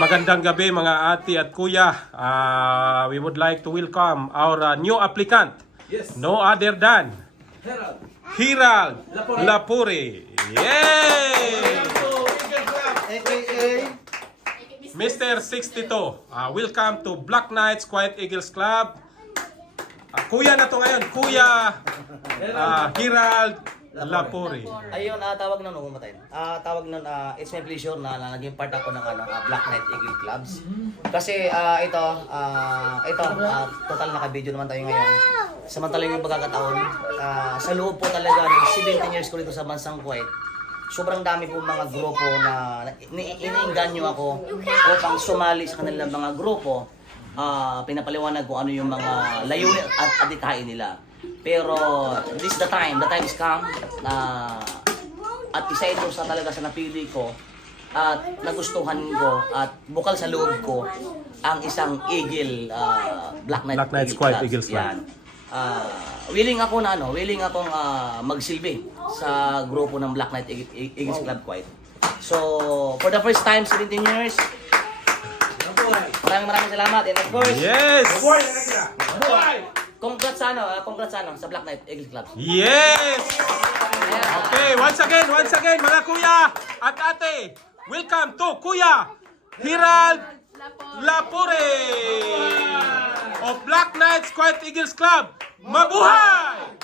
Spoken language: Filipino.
Magandang gabi mga ate at kuya. We would like to welcome our new applicant. Yes. No other than Herald. Hirald Lapure. Yay! AKA Mr. 62. Welcome to Black Knights Quiet Eagles Club. Kuya na to ngayon. Kuya Hirald Lapure. Ayun, tawag nun, umatay. Tawag nun, it's my pleasure na naging part ako ng Black Knight Eagle Clubs. Kasi ito, total naka-video naman tayo ngayon. Samantalang yung pagkakataon, sa loob po talaga ng 17 years ko dito sa bansang Kuwait, sobrang dami po mga grupo na iniinganyo ako upang sumali sa kanilang mga grupo. Pinapaliwanag ko ano yung mga layunin at adikain nila. Pero this is the time is come at isa ito sa talaga sa napili ko at nagustuhan ko at bukal sa loob ko ang isang Eagle Black Knights Quiet Eagles Club. Willing akong magsilbi sa grupo ng Black Knight Eagles Club Quiet. So for the first time 17 years, maraming salamat and of course, Yes! congrats sa Black Knight Eagles Club. Yes! Okay, once again, mga kuya at ate, welcome to Kuya Hirald Lapure of Black Knights Quiet Eagles Club. Mabuhay!